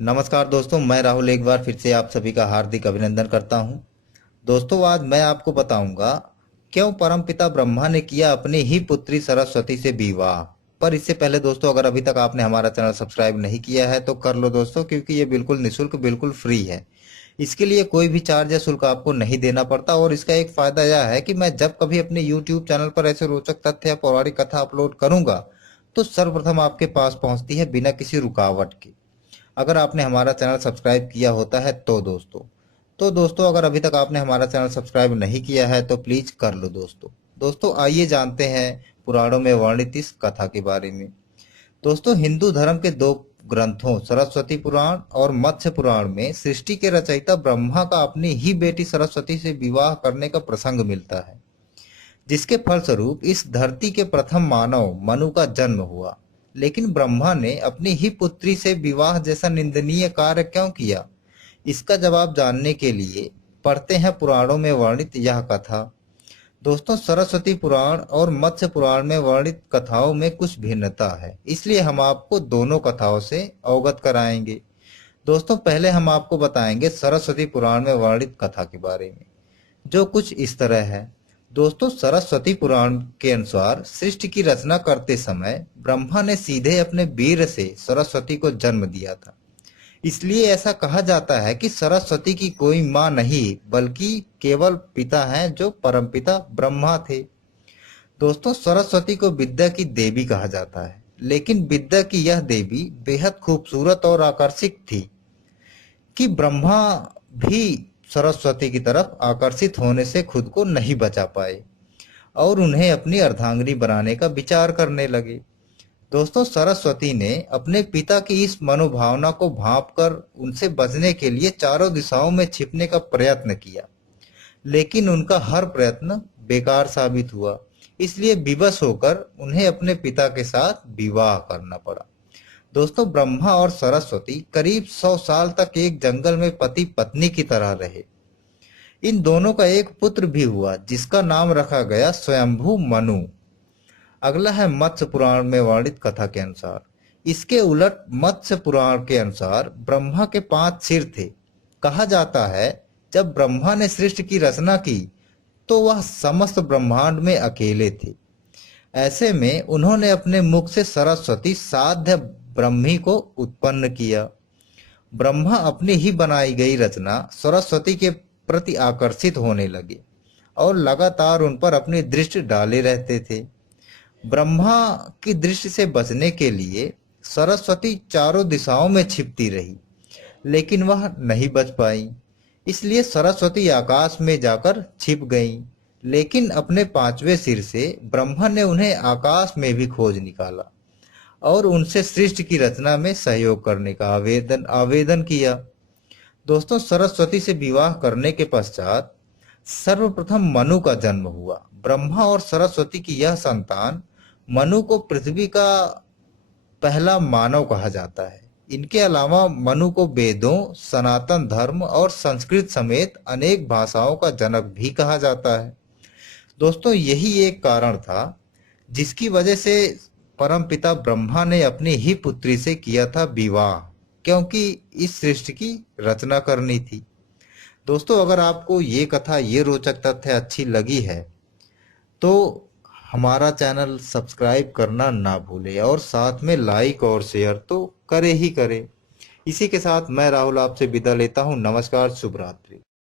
नमस्कार दोस्तों, मैं राहुल एक बार फिर से आप सभी का हार्दिक अभिनंदन करता हूं। दोस्तों, आज मैं आपको बताऊंगा क्यों परमपिता ब्रह्मा ने किया अपनी ही पुत्री सरस्वती से विवाह। पर इससे पहले दोस्तों, अगर अभी तक आपने हमारा चैनल सब्सक्राइब नहीं किया है तो कर लो दोस्तों, क्योंकि ये बिल्कुल निःशुल्क, बिल्कुल फ्री है। इसके लिए कोई भी चार्ज या शुल्क आपको नहीं देना पड़ता और इसका एक फायदा यह है कि मैं जब कभी अपने यूट्यूब चैनल पर ऐसे रोचक तथ्य या पौराणिक कथा अपलोड करूंगा तो सर्वप्रथम आपके पास पहुंचती है बिना किसी रुकावट के। अगर आपने हमारा चैनल सब्सक्राइब किया होता है तो दोस्तों अगर अभी तक आपने हमारा चैनल सब्सक्राइब नहीं किया है तो प्लीज कर लो दोस्तों। दोस्तों आइए जानते हैं पुराणों में वर्णित इस कथा के बारे में। दोस्तों, हिंदू धर्म के दो ग्रंथों सरस्वती पुराण और मत्स्य पुराण में सृष्टि के रचयिता ब्रह्मा का अपनी ही बेटी सरस्वती से विवाह करने का प्रसंग मिलता है, जिसके फलस्वरूप इस धरती के प्रथम मानव मनु का जन्म हुआ। लेकिन ब्रह्मा ने अपनी ही पुत्री से विवाह जैसा निंदनीय कार्य क्यों किया? इसका जवाब जानने के लिए पढ़ते हैं पुराणों में वर्णित यह कथा। दोस्तों, सरस्वती पुराण और मत्स्य पुराण में वर्णित कथाओं में कुछ भिन्नता है, इसलिए हम आपको दोनों कथाओं से अवगत कराएंगे। दोस्तों, पहले हम आपको बताएंगे सरस्वती पुराण में वर्णित कथा के बारे में, जो कुछ इस तरह है। दोस्तों, सरस्वती पुराण के अनुसार सृष्टि की रचना करते समय ब्रह्मा ने सीधे अपने वीर से सरस्वती को जन्म दिया था। इसलिए ऐसा कहा जाता है कि सरस्वती की कोई मां नहीं बल्कि केवल पिता हैं, जो परमपिता ब्रह्मा थे। दोस्तों, सरस्वती को विद्या की देवी कहा जाता है, लेकिन विद्या की यह देवी बेहद खूबसूरत और आकर्षक थी कि ब्रह्मा भी सरस्वती की तरफ आकर्षित होने से खुद को नहीं बचा पाए और उन्हें अपनी अर्धांगिनी बनाने का विचार करने लगे। दोस्तों, सरस्वती ने अपने पिता की इस मनोभावना को भांपकर उनसे बचने के लिए चारों दिशाओं में छिपने का प्रयत्न किया, लेकिन उनका हर प्रयत्न बेकार साबित हुआ। इसलिए विवश होकर उन्हें अपने पिता के साथ विवाह करना पड़ा। दोस्तों, ब्रह्मा और सरस्वती करीब 100 साल तक एक जंगल में पति पत्नी की तरह रहे। इन दोनों का एक पुत्र भी हुआ, जिसका नाम रखा गया स्वयंभू मनु। अगला है मत्स्य पुराण में वर्णित कथा के अनुसार। इसके उलट मत्स्य पुराण के अनुसार ब्रह्मा के 5 सिर थे। कहा जाता है जब ब्रह्मा ने सृष्टि की रचना की तो वह समस्त ब्रह्मांड में अकेले थे। ऐसे में उन्होंने अपने मुख से सरस्वती साध्य ब्रह्मी को उत्पन्न किया। ब्रह्मा अपनी ही बनाई गई रचना सरस्वती के प्रति आकर्षित होने लगे और लगातार उन पर अपनी दृष्टि डाले रहते थे। ब्रह्मा की दृष्टि से बचने के लिए सरस्वती चारों दिशाओं में छिपती रही, लेकिन वह नहीं बच पाई। इसलिए सरस्वती आकाश में जाकर छिप गईं, लेकिन अपने 5वें सिर से ब्रह्मा ने उन्हें आकाश में भी खोज निकाला और उनसे सृष्टि की रचना में सहयोग करने का आवेदन किया। दोस्तों, सरस्वती से विवाह करने के पश्चात सर्वप्रथम मनु का जन्म हुआ। ब्रह्मा और सरस्वती की यह संतान मनु को पृथ्वी का पहला मानव कहा जाता है। इनके अलावा मनु को वेदों, सनातन धर्म और संस्कृत समेत अनेक भाषाओं का जनक भी कहा जाता है। दोस्तों, यही एक कारण था जिसकी वजह से परमपिता ब्रह्मा ने अपनी ही पुत्री से किया था विवाह, क्योंकि इस सृष्टि की रचना करनी थी। दोस्तों, अगर आपको ये कथा, ये रोचक तथ्य अच्छी लगी है तो हमारा चैनल सब्सक्राइब करना ना भूले और साथ में लाइक और शेयर तो करे ही करे। इसी के साथ मैं राहुल आपसे विदा लेता हूँ। नमस्कार, शुभ रात्रि।